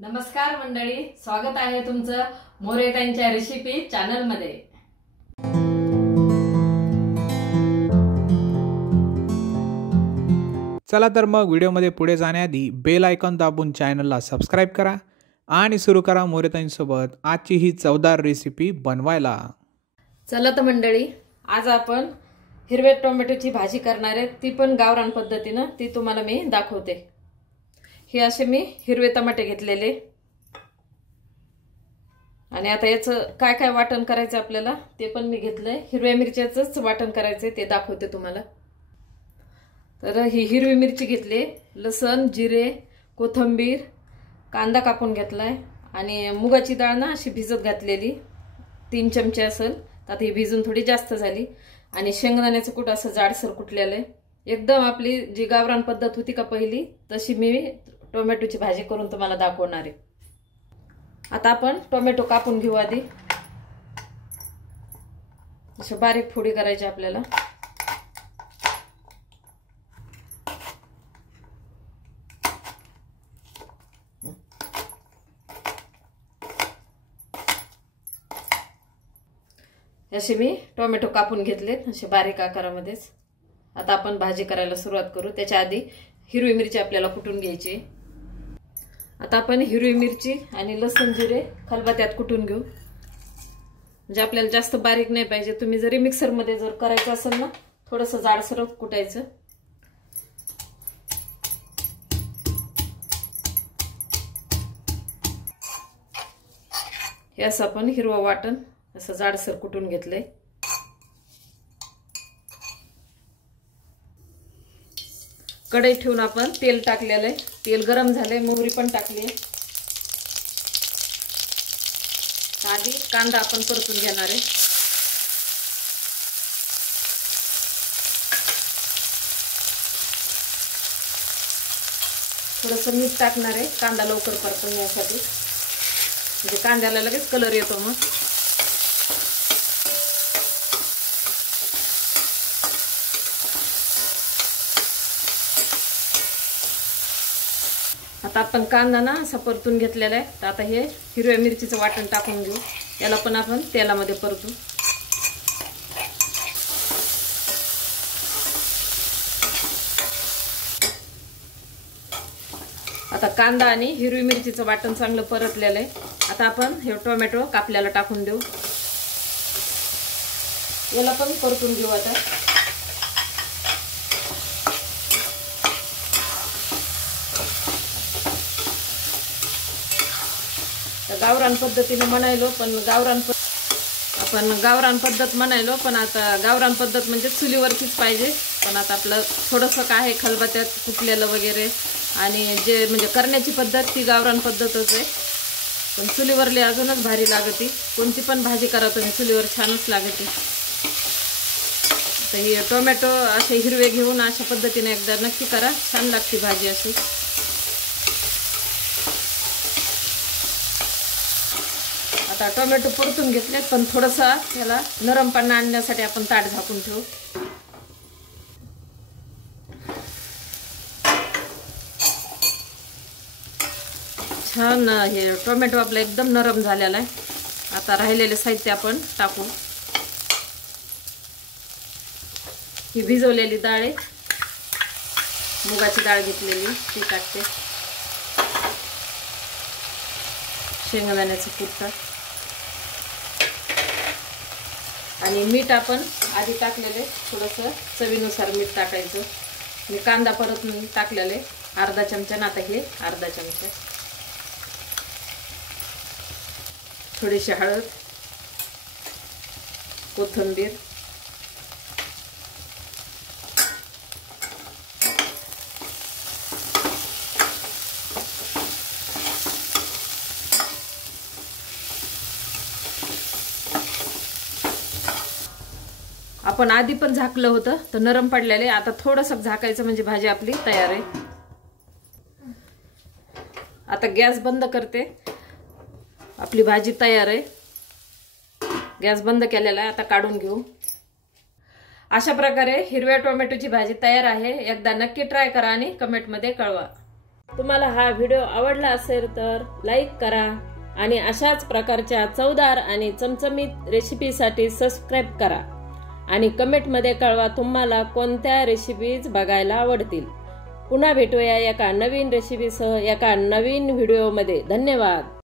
नमस्कार मंडळी, स्वागत आहे तुमचं मोरेताईंच्या रेसिपी चॅनल मध्ये। चला तर मग व्हिडिओमध्ये पुढे जाण्याआधी बेल आयकॉन दाबून चॅनलला सबस्क्राइब करा आणि सुरू करा मोरेताईंसोबत आजची ही चवदार रेसिपी बनवायला। चला तर मंडळी, आज आपण हिरव्या टोमॅटोची भाजी करणार आहे, ती पण गावरान पद्धतीने। ती तुम्हाला मी दाखवते। हे असे मी हिरवे टमाटे घेतलेले आणि आता याचं काय काय वाटण करायचं आपल्याला ते पण मी घेतलंय। हिरव्या मिरच्याचंच वाटण करायचंय ते दाखवते तुम्हाला। तर ही हिरवी मिरची घेतली, लसण, जिरे, कोथिंबीर, कांदा कापून घेतलाय आणि मुगाची डाळ ना अशी भिजत घातलेली 3 चमचे असेल, आता ही भिजून थोडी जास्त झाली। आणि शेंगदाण्याचं कूट असं जाडसर कुटलेलं आहे, एकदम आपली जी गावरान पद्धत होती का पहिली तशी मी टोमॅटोची भाजी करून तुम्हाला दाखवणार आहे। आता आपण टोमॅटो कापून घेऊ आधी। अशा बारीक फोडी करायची आपल्याला। असे मी टोमॅटो कापून घेतलेत असे बारीक आकारामध्येच। आता आपण भाजी करायला सुरुवात करू। त्याच्या आधी हिरवी मिरची आपल्याला कुटून घ्यायची। आता आपण हिरवी मिरची आणि लसूण, जिरे खलबत्त्यात कुटून घेऊ। म्हणजे आपल्याला जास्त बारीक नाही पाहिजे। तुम्ही जरी मिक्सर मध्ये जर करायचं असेल ना, थोडंसं जाडसर कुटायचं। हे असं आपण हिरवं वाटण असं जाडसर कुटून घेतलंय। कढई ठेवून आपण तेल टाकलेलं आहे, तेल गरम झालंय, मोहरी पण टाकली आहे। आधी कांदा आपण परतून घेणार आहे। थोडंसं मीठ टाकणार आहे कांदा लवकर परतून घेण्यासाठी, म्हणजे कांद्याला लगेच कलर येतो मग। आता आपण कांदा ना असा परतून घेतलेला आहे। तर आता हे हिरव्या मिरचीचं वाटण टाकून घेऊ, याला पण आपण तेलामध्ये परतू। आता कांदा आणि हिरवी मिरचीचं वाटण चांगलं परतलेलं आहे। आता आपण हे टोमॅटो कापल्याला टाकून देऊ, याला पण परतून घेऊ। आता गावरान पद्धतीने म्हणायलो, पण आपण गावरान पद्धत म्हणायलो, पण आता गावरान पद्धत म्हणजे चुलीवरतीच पाहिजे। पण आता आपलं थोडंसं काय आहे, खलबत्त्यात कुटलेलं वगैरे आणि जे म्हणजे करण्याची पद्धत ती गावरान पद्धतच आहे। पण चुलीवरली अजूनच भारी लागते। कोणती पण भाजी करा तुम्ही चुलीवर छानच लागते। तर हे टोमॅटो असे हिरवे घेऊन अशा पद्धतीने एकदा नक्की करा, छान लागते भाजी अशी। आता टोमॅटो परतून घेतलेत, पण थोडंसं त्याला नरमपणा आणण्यासाठी आपण ताट झाकून ठेवू। छान हे टोमॅटो आपला एकदम नरम झालेला आहे। आता राहिलेले साहित्य आपण टाकू। ही भिजवलेली डाळ आहे, मुगाची डाळ घेतलेली ती टाकते। शेंगदाण्याचं कूट टाक आणि मीठ आपण आधी टाकलेले, थोडंसं चवीनुसार मीठ टाकायचं। मी कांदा परत टाकलेले अर्धा चमचा, ना आता हे अर्धा चमचा। थोडीशी हळद, कोथिंबीर, आपण आधी पण झाकलं होतं तर नरम पडलेले। आता थोडंसं झाकायचं म्हणजे भाजी आपली तयार आहे। आता गॅस बंद करते, आपली भाजी तयार आहे। गॅस बंद केलेला आहे, आता काढून घेऊ। अशा प्रकारे हिरव्या टोमॅटोची भाजी तयार आहे। एकदा नक्की ट्राय करा आणि कमेंट मध्ये कळवा। तुम्हाला हा व्हिडिओ आवडला असेल तर लाईक करा आणि अशाच प्रकारच्या चवदार आणि चमचमीत रेसिपीसाठी सबस्क्राईब करा आणि कमेंटमध्ये कळवा तुम्हाला कोणत्या रेसिपीज बघायला आवडतील। पुन्हा भेटूया एका नवीन रेसिपीसह एका नवीन व्हिडिओमध्ये। धन्यवाद।